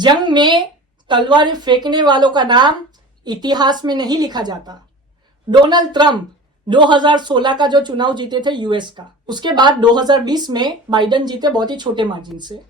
जंग में तलवारें फेंकने वालों का नाम इतिहास में नहीं लिखा जाता। डोनाल्ड ट्रंप 2016 का जो चुनाव जीते थे यूएस का, उसके बाद 2020 में बाइडेन जीते बहुत ही छोटे मार्जिन से,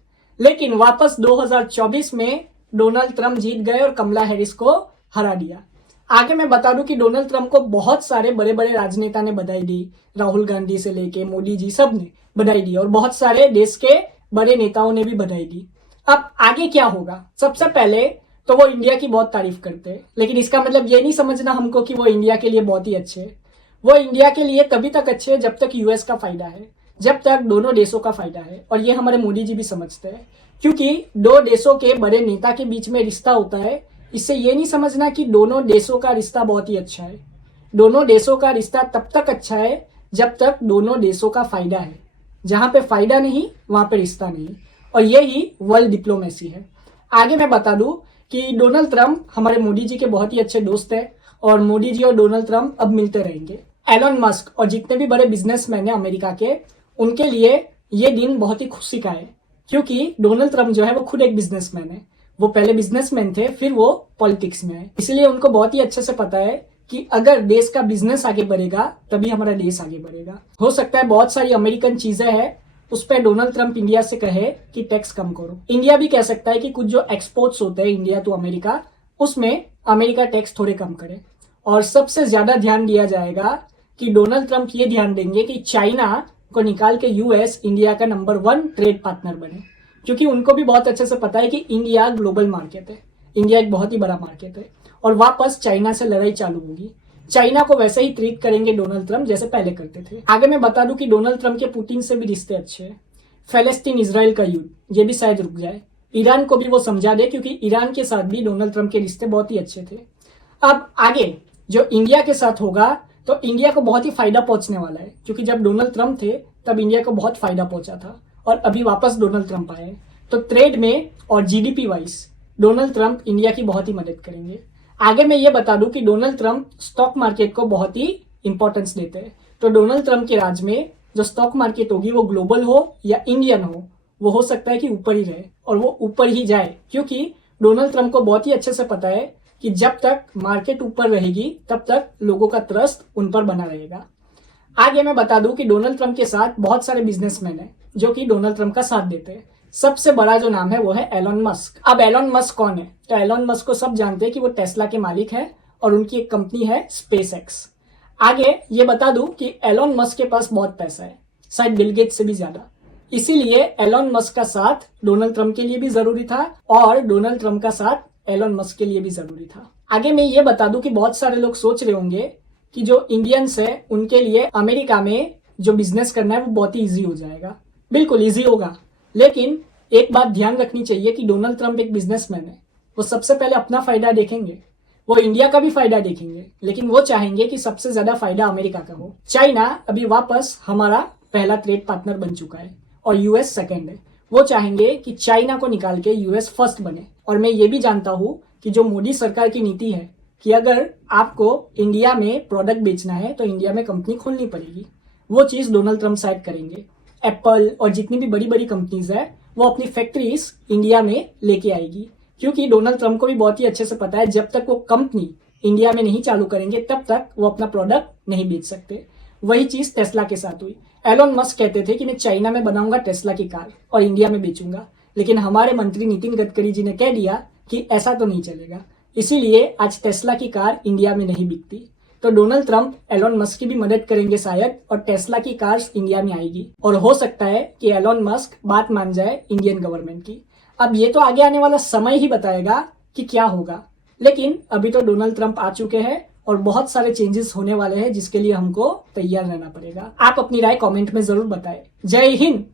लेकिन वापस 2024 में डोनाल्ड ट्रंप जीत गए और कमला हैरिस को हरा दिया। आगे मैं बता दूं कि डोनाल्ड ट्रंप को बहुत सारे बड़े बड़े राजनेता ने बधाई दी, राहुल गांधी से लेके मोदी जी सब ने बधाई दी और बहुत सारे देश के बड़े नेताओं ने भी बधाई दी। अब आगे क्या होगा? सबसे पहले तो वो इंडिया की बहुत तारीफ करते हैं, लेकिन इसका मतलब ये नहीं समझना हमको कि वो इंडिया के लिए बहुत ही अच्छे हैं। वो इंडिया के लिए तभी तक अच्छे हैं जब तक यूएस का फायदा है, जब तक दोनों देशों का फायदा है। और ये हमारे मोदी जी भी समझते हैं, क्योंकि दो देशों के बड़े नेता के बीच में रिश्ता होता है। इससे ये नहीं समझना कि दोनों देशों का रिश्ता बहुत ही अच्छा है। दोनों देशों का रिश्ता तब तक अच्छा है जब तक दोनों देशों का फायदा है। जहां पे फायदा नहीं वहां पे रिश्ता नहीं, और यही वर्ल्ड डिप्लोमेसी है। आगे मैं बता दूं कि डोनाल्ड ट्रंप हमारे मोदी जी के बहुत ही अच्छे दोस्त हैं और मोदी जी और डोनाल्ड ट्रंप अब मिलते रहेंगे। एलन मस्क और जितने भी बड़े बिजनेसमैन हैं अमेरिका के, उनके लिए ये दिन बहुत ही खुशी का है, क्योंकि डोनाल्ड ट्रंप जो है वो खुद एक बिजनेसमैन है। वो पहले बिजनेसमैन थे, फिर वो पॉलिटिक्स में आए, इसलिए उनको बहुत ही अच्छे से पता है कि अगर देश का बिजनेस आगे बढ़ेगा तभी हमारा देश आगे बढ़ेगा। हो सकता है बहुत सारी अमेरिकन चीजें हैं उस पर डोनाल्ड ट्रंप इंडिया से कहे कि टैक्स कम करो। इंडिया भी कह सकता है कि कुछ जो एक्सपोर्ट्स होते हैं इंडिया टू अमेरिका, उसमें अमेरिका टैक्स थोड़े कम करे। और सबसे ज्यादा ध्यान दिया जाएगा कि डोनाल्ड ट्रंप ये ध्यान देंगे कि चाइना को निकाल के यूएस इंडिया का नंबर 1 ट्रेड पार्टनर बने, क्योंकि उनको भी बहुत अच्छे से पता है कि इंडिया ग्लोबल मार्केट है, इंडिया एक बहुत ही बड़ा मार्केट है और वापस चाइना से लड़ाई चालू होगी। चाइना को वैसे ही ट्रीट करेंगे डोनाल्ड ट्रंप जैसे पहले करते थे। आगे मैं बता दूं कि डोनाल्ड ट्रंप के पुतिन से भी रिश्ते अच्छे हैं। फलस्तीन इजराइल का युद्ध ये भी शायद रुक जाए, ईरान को भी वो समझा दे, क्योंकि ईरान के साथ भी डोनाल्ड ट्रंप के रिश्ते बहुत ही अच्छे थे। अब आगे जो इंडिया के साथ होगा तो इंडिया को बहुत ही फायदा पहुंचने वाला है, क्योंकि जब डोनाल्ड ट्रंप थे तब इंडिया को बहुत फायदा पहुंचा था और अभी वापस डोनाल्ड ट्रंप आए, तो ट्रेड में और GDP wise Donald Trump India की बहुत ही मदद करेंगे। आगे मैं ये बता दूं कि डोनाल्ड ट्रंप स्टॉक मार्केट को बहुत ही इंपॉर्टेंस देते हैं, तो डोनाल्ड ट्रंप के राज में जो स्टॉक मार्केट होगी वो ग्लोबल हो या इंडियन हो वो सकता है कि ऊपर ही रहे और वो ऊपर ही जाए, क्योंकि डोनाल्ड ट्रंप को बहुत ही अच्छे से पता है कि जब तक मार्केट ऊपर रहेगी तब तक लोगों का ट्रस्ट उन पर बना रहेगा। आगे मैं बता दूं कि डोनाल्ड ट्रंप के साथ बहुत सारे बिजनेसमैन हैं जो कि डोनाल्ड ट्रंप का साथ देते हैं। सबसे बड़ा जो नाम है वो है एलन मस्क। अब एलन मस्क कौन है? तो एलन मस्क को सब जानते हैं कि वो टेस्ला के मालिक है और उनकी एक कंपनी है स्पेस एक्स। आगे ये बता दूं कि एलन मस्क के पास बहुत पैसा है, शायद बिल गेट्स से भी ज्यादा, इसीलिए एलन मस्क का साथ डोनाल्ड ट्रंप के लिए भी जरूरी था और डोनाल्ड ट्रंप का साथ एलन मस्क के लिए भी जरूरी था। आगे मैं ये बता दूं कि बहुत सारे लोग सोच रहे होंगे कि जो इंडियंस है उनके लिए अमेरिका में जो बिजनेस करना है वो बहुत ही ईजी हो जाएगा। बिल्कुल ईजी होगा, लेकिन एक बात ध्यान रखनी चाहिए कि डोनाल्ड ट्रंप एक बिजनेसमैन है। वो सबसे पहले अपना फायदा देखेंगे, वो इंडिया का भी फायदा देखेंगे, लेकिन वो चाहेंगे कि सबसे ज्यादा फायदा अमेरिका का हो। चाइना अभी वापस हमारा पहला ट्रेड पार्टनर बन चुका है और यूएस सेकेंड है। वो चाहेंगे कि चाइना को निकाल के यूएस फर्स्ट बने। और मैं ये भी जानता हूं कि जो मोदी सरकार की नीति है कि अगर आपको इंडिया में प्रोडक्ट बेचना है तो इंडिया में कंपनी खोलनी पड़ेगी, वो चीज डोनाल्ड ट्रंप शायद करेंगे। एप्पल और जितनी भी बड़ी बड़ी कंपनीज है वो अपनी फैक्ट्रीज इंडिया में लेके आएगी, क्योंकि डोनाल्ड ट्रंप को भी बहुत ही अच्छे से पता है जब तक वो कंपनी इंडिया में नहीं चालू करेंगे तब तक वो अपना प्रोडक्ट नहीं बेच सकते। वही चीज टेस्ला के साथ हुई। एलोन मस्क कहते थे कि मैं चाइना में बनाऊंगा टेस्ला की कार और इंडिया में बेचूंगा, लेकिन हमारे मंत्री नितिन गडकरी जी ने कह दिया कि ऐसा तो नहीं चलेगा, इसीलिए आज टेस्ला की कार इंडिया में नहीं बिकती। तो डोनाल्ड ट्रंप एलोन मस्क की भी मदद करेंगे शायद, और टेस्ला की कार्स इंडिया में आएगी और हो सकता है कि एलोन मस्क बात मान जाए इंडियन गवर्नमेंट की। अब ये तो आगे आने वाला समय ही बताएगा कि क्या होगा, लेकिन अभी तो डोनाल्ड ट्रंप आ चुके हैं और बहुत सारे चेंजेस होने वाले हैं जिसके लिए हमको तैयार रहना पड़ेगा। आप अपनी राय कमेंट में जरूर बताएं। जय हिंद।